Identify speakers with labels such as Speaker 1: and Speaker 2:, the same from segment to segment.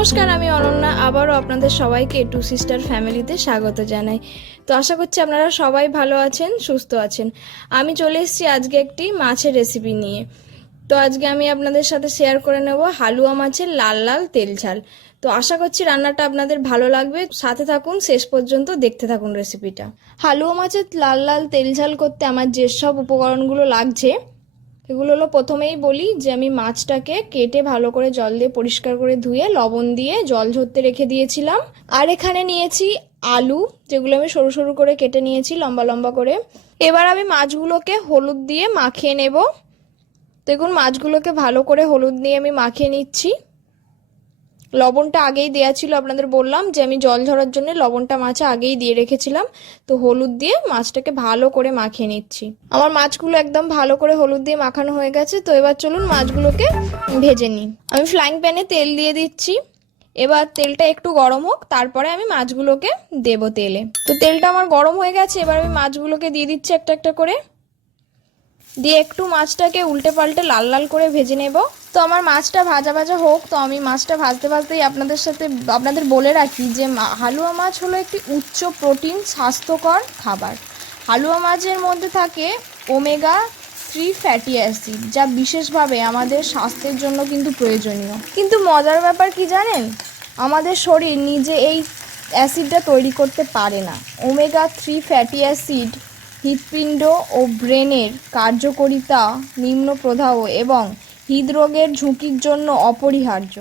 Speaker 1: নমস্কার, আমি অনন্যা। আবারও আপনাদের সবাইকে টু সিস্টার ফ্যামিলিতে স্বাগত জানাই। তো আশা করছি আপনারা সবাই ভালো আছেন, সুস্থ আছেন। আমি চলে এসেছি আজকে একটি মাছের রেসিপি নিয়ে। তো আজকে আমি আপনাদের সাথে শেয়ার করে নেব হালুয়া মাছের লাল লাল তেল ঝাল। তো আশা করছি রান্নাটা আপনাদের ভালো লাগবে। সাথে থাকুন, শেষ পর্যন্ত দেখতে থাকুন রেসিপিটা হালুয়া মাছের লাল লাল তেল ঝাল করতে আমার যেসব উপকরণগুলো লাগছে এগুলো হলো প্রথমেই বলি যে আমি মাছটাকে কেটে ভালো করে জল দিয়ে পরিষ্কার করে ধুয়ে লবণ দিয়ে জল ঝরতে রেখে দিয়েছিলাম। আর এখানে নিয়েছি আলু, যেগুলো আমি সরু সরু করে কেটে নিয়েছি লম্বা লম্বা করে। এবার আমি মাছগুলোকে হলুদ দিয়ে মাখিয়ে নেব। দেখুন, মাছগুলোকে ভালো করে হলুদ দিয়ে আমি মাখিয়ে নিচ্ছি। লবণটা আগেই দেওয়া ছিল, আপনাদের বললাম যে আমি জল ঝরার জন্য লবণটা মাছে আগেই দিয়ে রেখেছিলাম। তো হলুদ দিয়ে মাছটাকে ভালো করে মাখিয়ে নিচ্ছি। আমার মাছগুলো একদম ভালো করে হলুদ দিয়ে মাখানো হয়ে গেছে, তো এবার চলুন মাছগুলোকে ভেজে নিই। আমি ফ্রাইং প্যানে তেল দিয়ে দিচ্ছি। এবার তেলটা একটু গরম হোক, তারপরে আমি মাছগুলোকে দেবো তেলে। তো তেলটা আমার গরম হয়ে গেছে, এবার আমি মাছগুলোকে দিয়ে দিচ্ছি একটা একটা করে। দিয়ে একটু মাছটাকে উল্টে পাল্টে লাল লাল করে ভেজে নেব। তো আমার মাছটা ভাজা ভাজা হোক, তো আমি মাছটা ভাজতে ভাজতেই আপনাদের সাথে আপনাদের বলে রাখি যে হালুয়া মাছ হলো একটি উচ্চ প্রোটিন স্বাস্থ্যকর খাবার। হালুয়া মাছের মধ্যে থাকে ওমেগা থ্রি ফ্যাটি অ্যাসিড, যা বিশেষভাবে আমাদের স্বাস্থ্যের জন্য কিন্তু প্রয়োজনীয়। কিন্তু মজার ব্যাপার কি জানেন? আমাদের শরীর নিজে এই অ্যাসিডটা তৈরি করতে পারে না। ওমেগা থ্রি ফ্যাটি অ্যাসিড হৃৎপিণ্ড ও ব্রেনের কার্যকরিতা নিম্ন প্রদাহ এবং হৃদরোগের ঝুঁকির জন্য অপরিহার্য।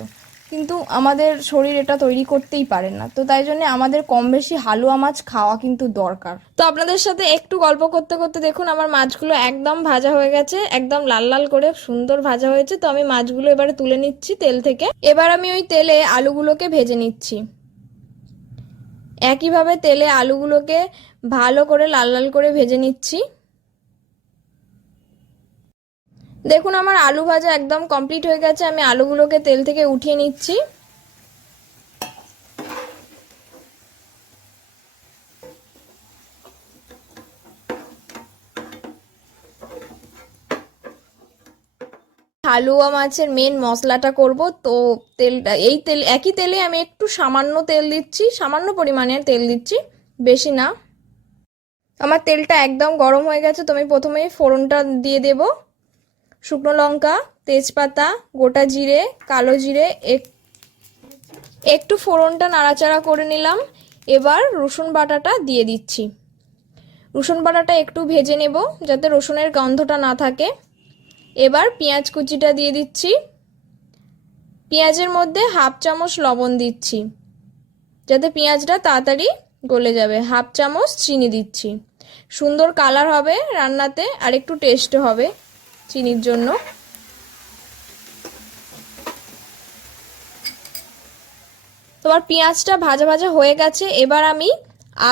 Speaker 1: কিন্তু আমাদের শরীর এটা তৈরি করতেই পারে না। তো তাই জন্য আমাদের কম বেশি হালুয়া মাছ খাওয়া কিন্তু দরকার। তো আপনাদের সাথে একটু গল্প করতে করতে দেখুন, আমার মাছগুলো একদম ভাজা হয়ে গেছে, একদম লাল লাল করে সুন্দর ভাজা হয়েছে। তো আমি মাছগুলো এবারে তুলে নিচ্ছি তেল থেকে। এবার আমি ওই তেলে আলুগুলোকে ভেজে নিচ্ছি। একইভাবে তেলে আলুগুলোকে ভালো করে লাল লাল করে ভেজে নিচ্ছি। দেখুন, আমার আলু ভাজা একদম কমপ্লিট হয়ে গেছে। আমি আলুগুলোকে তেল থেকে উঠিয়ে নিচ্ছি। হালুয়া মাছের মেন মশলাটা করব। তো তেলটা এই তেল, একই তেলে আমি একটু সামান্য তেল দিচ্ছি, সামান্য পরিমাণের তেল দিচ্ছি, বেশি না। আমার তেলটা একদম গরম হয়ে গেছে, তো আমি প্রথমেই ফোড়নটা দিয়ে দেব। শুকনো লঙ্কা, তেজপাতা, গোটা জিরে, কালো জিরে, এক- একটু ফোড়নটা নাড়াচাড়া করে নিলাম। এবার রসুন বাটাটা দিয়ে দিচ্ছি। রসুন বাটাটা একটু ভেজে নেব, যাতে রসুনের গন্ধটা না থাকে। এবার পেঁয়াজ কুচিটা দিয়ে দিচ্ছি। পেঁয়াজের মধ্যে হাফ চামচ লবণ দিচ্ছি, যাতে পেঁয়াজটা তাড়াতাড়ি গলে যাবে। হাফ চামচ চিনি দিচ্ছি। সুন্দর কালার হবে রান্নাতে, আর একটু টেস্ট হবে চিনির জন্য। তোমার পেঁয়াজটা ভাজা ভাজা হয়ে গেছে, এবার আমি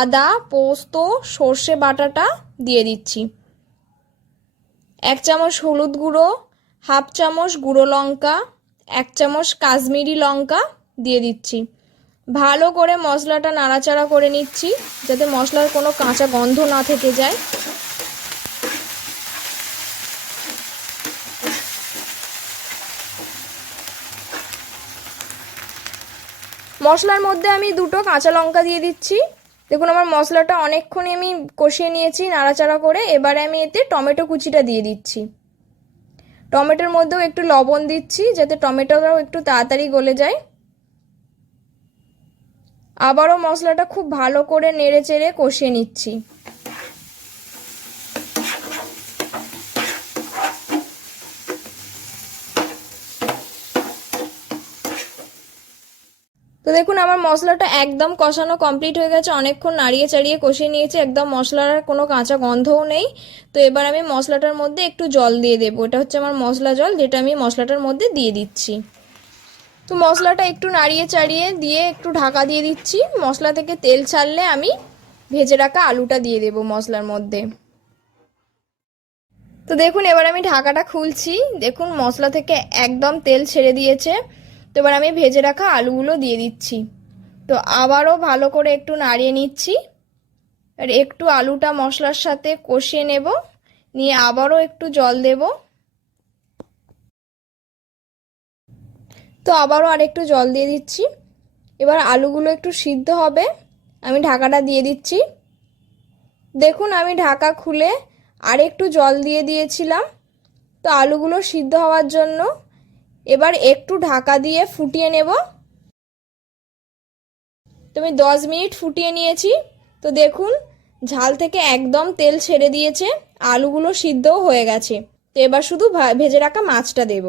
Speaker 1: আদা, পোস্ত, সর্ষে বাটাটা দিয়ে দিচ্ছি। এক চামচ হলুদ গুঁড়ো, হাফ চামচ গুঁড়ো লঙ্কা, এক চামচ কাশ্মীরি লঙ্কা দিয়ে দিচ্ছি। ভালো করে মশলাটা নাড়াচাড়া করে নিচ্ছি যাতে মশলার কোনো কাঁচা গন্ধ না থেকে যায়। মশলার মধ্যে আমি দুটো কাঁচা লঙ্কা দিয়ে দিচ্ছি। দেখুন, আমার মশলাটা অনেকক্ষণই আমি কষিয়ে নিয়েছি নাড়াচাড়া করে। এবারে আমি এতে টমেটো কুচিটা দিয়ে দিচ্ছি। টমেটোর মধ্যেও একটু লবণ দিচ্ছি যাতে টমেটোটাও একটু তাড়াতাড়ি গলে যায়। আবারও মশলাটা খুব ভালো করে নেড়ে চেড়ে কষিয়ে নিচ্ছি। তো দেখুন, আমার মশলাটা একদম কষানো কমপ্লিট হয়ে গেছে। অনেকক্ষণ নাড়িয়ে চাড়িয়ে কষিয়ে নিয়েছি, একদম মশলার কোনো কাঁচা গন্ধও নেই। তো এবার আমি মশলাটার মধ্যে একটু জল দিয়ে দেবো। এটা হচ্ছে আমার মশলা জল, যেটা আমি মশলাটার মধ্যে দিয়ে দিচ্ছি। তো মশলাটা একটু নাড়িয়ে চাড়িয়ে দিয়ে একটু ঢাকা দিয়ে দিচ্ছি। মশলা থেকে তেল ছাড়লে আমি ভেজে রাখা আলুটা দিয়ে দেবো মশলার মধ্যে। তো দেখুন, এবার আমি ঢাকাটা খুলছি। দেখুন, মশলা থেকে একদম তেল ছেড়ে দিয়েছে। তো এবার আমি ভেজে রাখা আলুগুলো দিয়ে দিচ্ছি। তো আবারও ভালো করে একটু নাড়িয়ে নিচ্ছি। আর একটু আলুটা মশলার সাথে কষিয়ে নেব। নিয়ে আবারও একটু জল দেব। তো আবারও আর একটু জল দিয়ে দিচ্ছি। এবার আলুগুলো একটু সিদ্ধ হবে। আমি ঢাকাটা দিয়ে দিচ্ছি। দেখুন, আমি ঢাকা খুলে আর একটু জল দিয়ে দিয়েছিলাম। তো আলুগুলো সিদ্ধ হওয়ার জন্য এবার একটু ঢাকা দিয়ে ফুটিয়ে নেব। তুমি দশ মিনিট ফুটিয়ে নিয়েছি। তো দেখুন, ঝাল থেকে একদম তেল ছেড়ে দিয়েছে। আলুগুলো সিদ্ধও হয়ে গেছে। তো এবার শুধু ভেজে রাখা মাছটা দেব।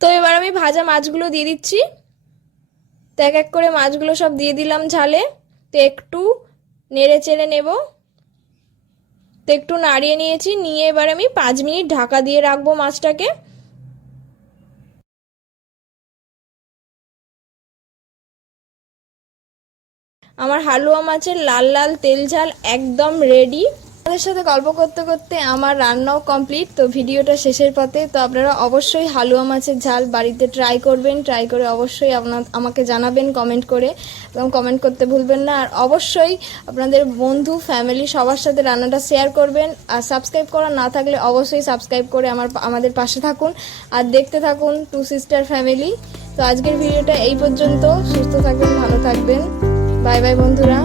Speaker 1: তো এবার আমি ভাজা মাছগুলো দিয়ে দিচ্ছি। তো এক এক করে মাছগুলো সব দিয়ে দিলাম ঝালে। তো একটু নেড়ে চেড়ে নেব। তো একটু নাড়িয়ে নিয়েছি। নিয়ে এবার আমি পাঁচ মিনিট ঢাকা দিয়ে রাখব মাছটাকে। আমার হালুয়া মাছের লাল লাল তেল ঝাল একদম রেডি আমাদের সাথে গল্প করতে করতে আমার রান্নাও কমপ্লিট তো ভিডিওটা শেষের পথে। তো আপনারা অবশ্যই হালুয়া মাছের ঝাল বাড়িতে ট্রাই করবেন ট্রাই করে অবশ্যই আপনার, আমাকে জানাবেন কমেন্ট করে। এবং কমেন্ট করতে ভুলবেন না। আর অবশ্যই আপনাদের বন্ধু ফ্যামিলি সবার সাথে রান্নাটা শেয়ার করবেন। আর সাবস্ক্রাইব করা না থাকলে অবশ্যই সাবস্ক্রাইব করে আমার, আমাদের পাশে থাকুন। আর দেখতে থাকুন টু সিস্টার ফ্যামিলি তো আজকের ভিডিওটা এই পর্যন্ত। সুস্থ থাকবেন, ভালো থাকবেন। বাই বাই বন্ধুরা।